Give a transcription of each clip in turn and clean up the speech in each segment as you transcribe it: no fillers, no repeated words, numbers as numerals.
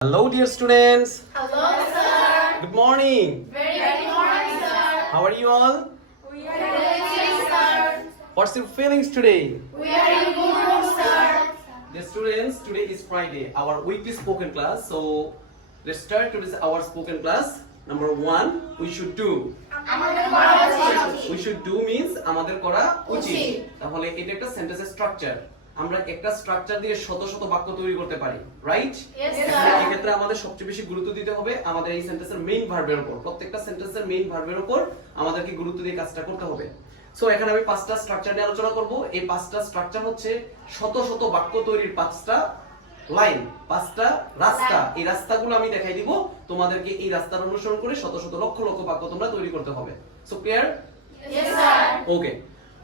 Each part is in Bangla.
Hello, dear students. Hello, sir. Good morning. Very good morning, sir. How are you all? We are good, sir. What's your feelings today? We are in good mood, sir. Dear students, today is Friday, our weekly spoken class. So let's start today's our spoken class. Number 1, we should do. আমাদের করা উচিত। We should do means আমাদের করা উচিত। উচিত। তাহলে এটা একটা সেন্টেন্সের স্ট্রাকচার। আমরা একটা স্ট্রাকচার দিয়ে শত শত বাক্য তৈরি করতে পারি, রাইট? Yes, sir. এই ক্ষেত্রে আমাদের সবচেয়ে বেশি গুরুত্ব দিতে হবে আমাদের এই সেন্টেন্সের মেইন ভার্বের উপর। প্রত্যেকটা সেন্টেন্সের মেইন ভার্বের উপর আমাদেরকে গুরুত্ব দিয়ে কাজটা করতে হবে। সো এখানে আমি 5টা স্ট্রাকচার নিয়ে আলোচনা করব। এই 5টা স্ট্রাকচার হচ্ছে শত শত বাক্য তৈরির 5টা লাইন, 5টা রাস্তা। এই রাস্তাগুলো আমি দেখাই দিব, তোমাদেরকে এই রাস্তার অনুসরণ করে শত শত লক্ষ লক্ষ বাক্য তোমরা তৈরি করতে হবে। So clear? Yes, sir. Okay.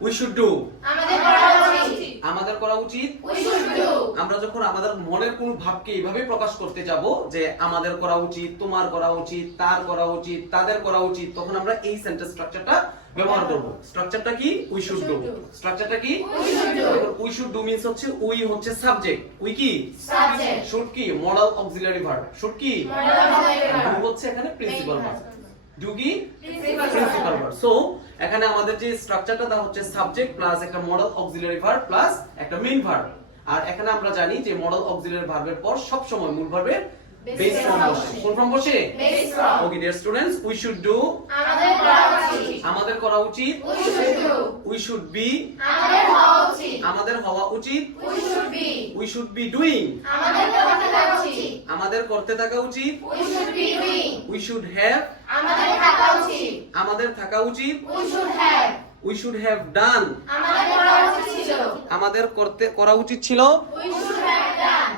We should do. আমাদের করা উচিত। আমাদের করা উচিত। We should do. আমরা যখন আমাদের মনের কোন ভাবকে এইভাবে প্রকাশ করতে যাব যে আমাদের করা উচিত, তোমার করা উচিত, তার করা উচিত, তাদের করা উচিত, তখন আমরা এই সেন্টেন্স স্ট্রাকচারটা ব্যবহার করব। স্ট্রাকচারটা কি? We should do. স্ট্রাকচারটা কি? We should do. We should do means হচ্ছে উই হচ্ছে সাবজেক্ট, উই কি? Subject. শুড কি? Modal auxiliary verb. শুড কি? Modal auxiliary verb. ডু হচ্ছে এখানে প্রিন্সিপাল ভার্ব। ডু কি? Principal principal verb. Verb. So এখানে আমাদের যে স্ট্রাকচারটা তা হচ্ছে সাবজেক্ট প্লাস একটা মডাল অক্সিলারি ভার্ব প্লাস একটা মেইন ভার্ব। আর এখানে আমরা জানি যে মডাল অক্সিলারি ভার্বের পর সব সময় মূল ভার্বের বেস ফর্ম বসে। কোন ফর্ম বসে? Base form. Okay dear students, we should do. আমাদের করা উচিত। আমাদের করা উচিত। We should do. We should be. আমাদের হওয়া উচিত। আমাদের হওয়া উচিত। We should be. We should be doing. আমাদের করতে থাকা উচিত। আমাদের করতে থাকা উচিত। We should be doing. We should have. আমাদের থাকা উচিত। আমাদের থাকা উচিত। We should have. We should have done. আমাদের করা উচিত ছিল। আমাদের করা উচিত ছিল। We should have done.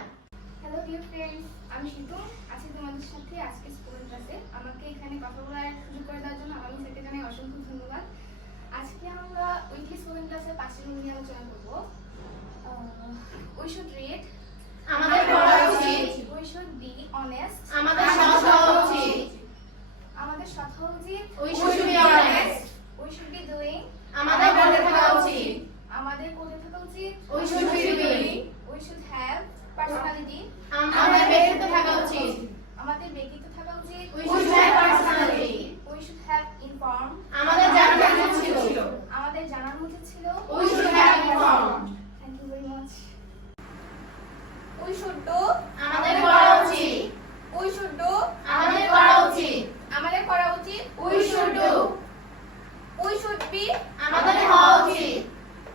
Hello dear friends, আমি শিতু আছি তোমাদের সাথে আজকে স্কুল ক্লাসে। আমাকে এখানে কথা বলার সুযোগ করে দেওয়ার জন্য আমি স্যারকে জানাই অসংখ্য ধন্যবাদ। আজকে আমরা উইকলি স্কুল ক্লাসে 5টি রুল নিয়ে আলোচনা করব। We should read. আমাদের করা উচিত। We should be honest. আমাদের সৎ হওয়া উচিত। আমাদের সৎ হওয়া উচিত। We should be honest. We should be doing. আমাদের করতে থাকা উচিত। আমাদের করতে থাকা উচিত। We should be doing. We should have personality. আমাদের ব্যক্তিত্ব থাকা উচিত। আমাদের ব্যক্তিত্ব থাকা উচিত। We should have personality. We should have inform. আমাদের জানার উচিত ছিল। আমাদের জানার উচিত ছিল। We should have informed. Thank you very much. We should do. আমাদের করা উচিত। We should do. আমাদের করা উচিত। আমাদের করা উচিত। We should do. We should be. আমাদের হওয়া উচিত।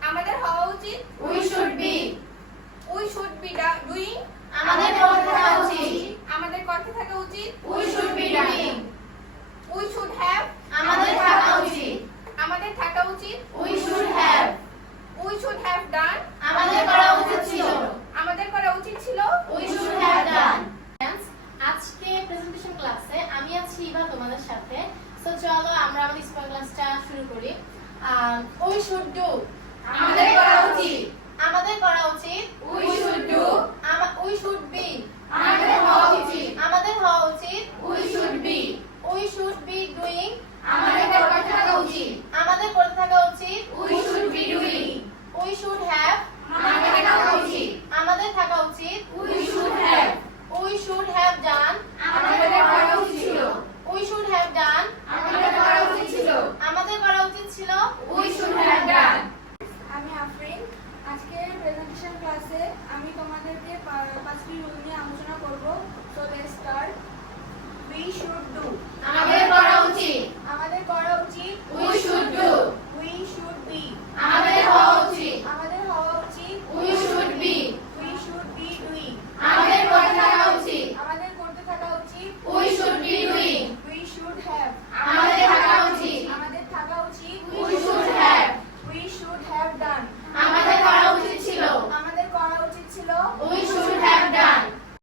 আমাদের হওয়া উচিত। We should be. We should be doing. আমাদের করতে থাকা উচিত। আমাদের করতে থাকা উচিত। We should be doing. We should have. আমাদের থাকা উচিত। আমাদের থাকা উচিত। We should have. We should have done. আমাদের করা উচিত ছিল। আমাদের করা উচিত ছিল। We should have done. আজকে প্রেজেন্টেশন ক্লাসে আমি আছি ইভা তোমাদের সাথে। সো চলো আমরা আমাদের স্কুল ক্লাসটা শুরু করি। We should do. আমাদের করা উচিত। আমাদের করা উচিত। We should do. We should be. আমাদের হওয়া উচিত। আমাদের হওয়া উচিত। We should be. We should be doing. আমাদের করতে থাকা উচিত। আমাদের করতে থাকা উচিত। We should be doing. We should have. আমাদের থাকা উচিত। আমাদের থাকা উচিত। We should have. We should have done. আমাদের করা উচিত ছিল। We should have done. আমাদের করা উচিত ছিল। আমাদের করা উচিত ছিল। We should have done. আমি আফরিন। আজকের প্রেজেন্টেশন ক্লাসে আমি তোমাদেরকে 5টি রুল নিয়ে আলোচনা করব। সো